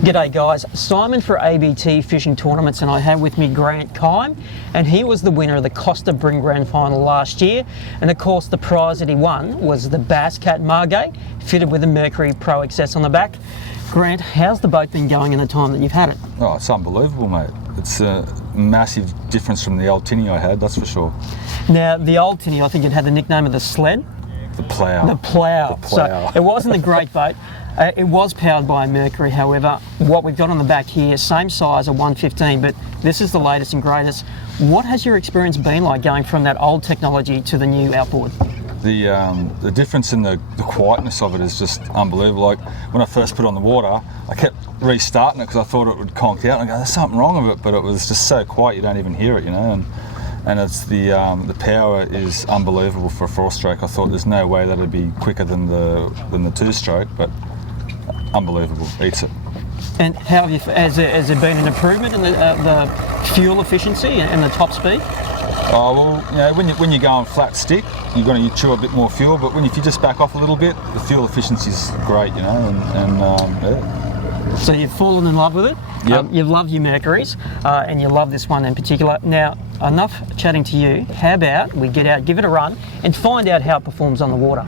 G'day guys, Simon for ABT Fishing Tournaments, and I have with me Grant Kime, and he was the winner of the Costa BREAM Grand Final last year, and of course the prize that he won was the BassCat Margay fitted with a Mercury Pro XS on the back. Grant, how's the boat been going in the time that you've had it? Oh, it's unbelievable, mate. It's a massive difference from the old tinny I had, that's for sure. Now the old tinny, I think it had the nickname of the sled? The plough. The plough. The plough. So it wasn't a great boat. It was powered by a Mercury, however. What we've got on the back here, same size, a 115, but this is the latest and greatest. What has your experience been like going from that old technology to the new outboard? The difference in the quietness of it is just unbelievable. Like when I first put it on the water, I kept restarting it because I thought it would conk out. And I go, there's something wrong with it, but it was just so quiet you don't even hear it, you know. And it's the power is unbelievable for a 4-stroke. I thought there's no way that it'd be quicker than the 2-stroke, but unbelievable, eats it. And how have you, has there been an improvement in the fuel efficiency and the top speed? Oh well, you know, when you go on flat stick, you're going to chew a bit more fuel. But if you just back off a little bit, the fuel efficiency is great, you know. Yeah. So you've fallen in love with it. Yep. You've loved your Mercuries, and you love this one in particular. Now, enough chatting to you. How about we get out, give it a run, and find out how it performs on the water?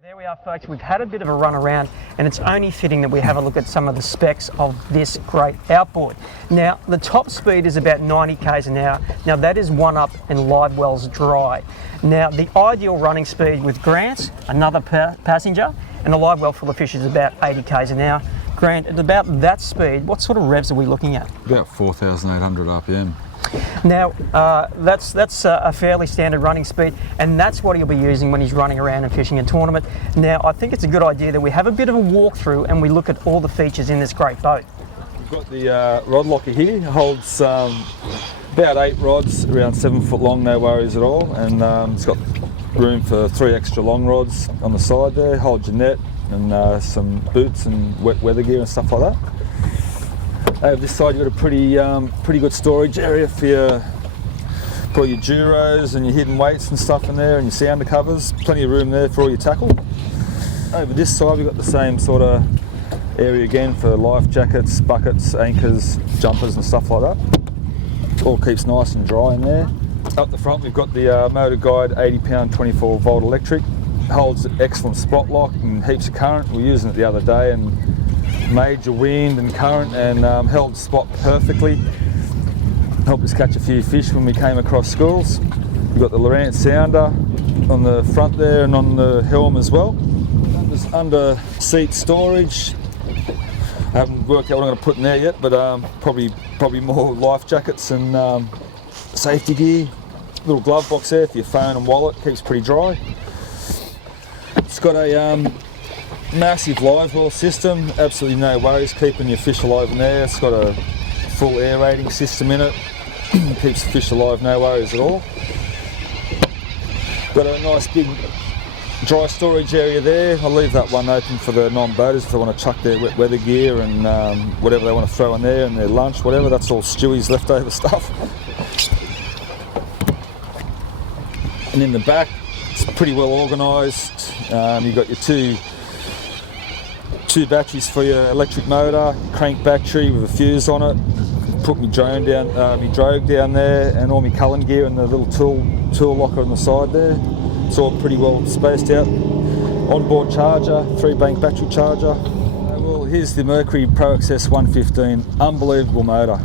There we are, folks. We've had a bit of a run around, and it's only fitting that we have a look at some of the specs of this great outboard. Now, the top speed is about 90 k's an hour. Now, that is one up and live wells dry. Now, the ideal running speed with Grant, another passenger, and a live well full of fish is about 80 k's an hour. Grant, at about that speed, what sort of revs are we looking at? About 4,800 RPM. Now, that's a fairly standard running speed, and that's what he'll be using when he's running around and fishing a tournament. Now, I think it's a good idea that we have a bit of a walkthrough and we look at all the features in this great boat. We've got the rod locker here. It holds about 8 rods, around 7 foot long, no worries at all. And it's got room for 3 extra long rods on the side there. Holds your net and some boots and wet weather gear and stuff like that. Over this side you've got a pretty good storage area for your gyros and your hidden weights and stuff in there, and your sounder covers. Plenty of room there for all your tackle. Over this side we've got the same sort of area again for life jackets, buckets, anchors, jumpers and stuff like that. All keeps nice and dry in there. Up the front we've got the Motor Guide 80 pound 24 volt electric. Holds excellent spot lock and heaps of current. We were using it the other day and major wind and current, and held spot perfectly. Helped us catch a few fish when we came across schools. We've got the Lowrance sounder on the front there and on the helm as well. There's under seat storage. I haven't worked out what I'm going to put in there yet, but probably more life jackets and safety gear. Little glove box there for your phone and wallet, keeps pretty dry. It's got a massive live well system, absolutely no worries keeping your fish alive in there. It's got a full aerating system in it, keeps the fish alive, no worries at all. Got a nice big dry storage area there. I'll leave that one open for the non-boaters if they want to chuck their wet weather gear and whatever they want to throw in there and their lunch, whatever. That's all Stewie's leftover stuff. And in the back, it's pretty well organised. You've got your two batteries for your electric motor, crank battery with a fuse on it. Put my drone down, my drogue down there, and all my culling gear and the little tool locker on the side there. It's all pretty well spaced out. Onboard charger, 3-bank battery charger. Well, here's the Mercury Pro XS 115. Unbelievable motor.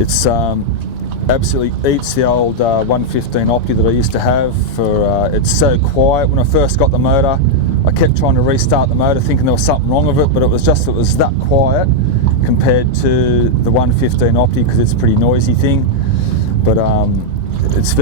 It's absolutely eats the old 115 Opti that I used to have. It's so quiet. When I first got the motor, I kept trying to restart the motor thinking there was something wrong with it, but it was that quiet compared to the 115 Opti because it's a pretty noisy thing. But it's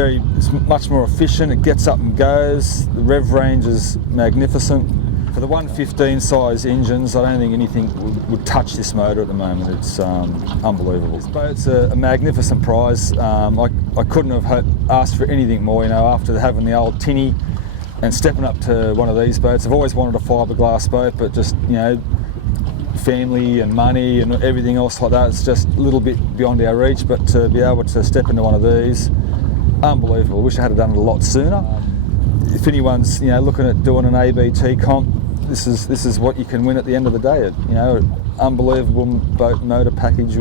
much more efficient. It gets up and goes. The rev range is magnificent. For the 115 size engines, I don't think anything would touch this motor at the moment. It's unbelievable. This boat's a magnificent prize. I couldn't have asked for anything more, you know, after having the old tinny and stepping up to one of these boats. I've always wanted a fiberglass boat, but just, you know, family and money and everything else like that, it's just a little bit beyond our reach. But to be able to step into one of these, unbelievable. I wish I had done it a lot sooner. If anyone's, you know, looking at doing an ABT comp, this is what you can win at the end of the day. You know, unbelievable boat motor package.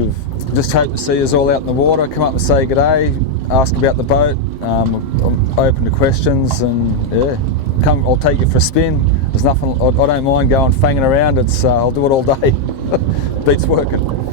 Just hope to see us all out in the water. Come up and say g'day, ask about the boat. I'm open to questions, and yeah, come. I'll take you for a spin. There's nothing. I don't mind going fanging around. I'll do it all day. Beats working.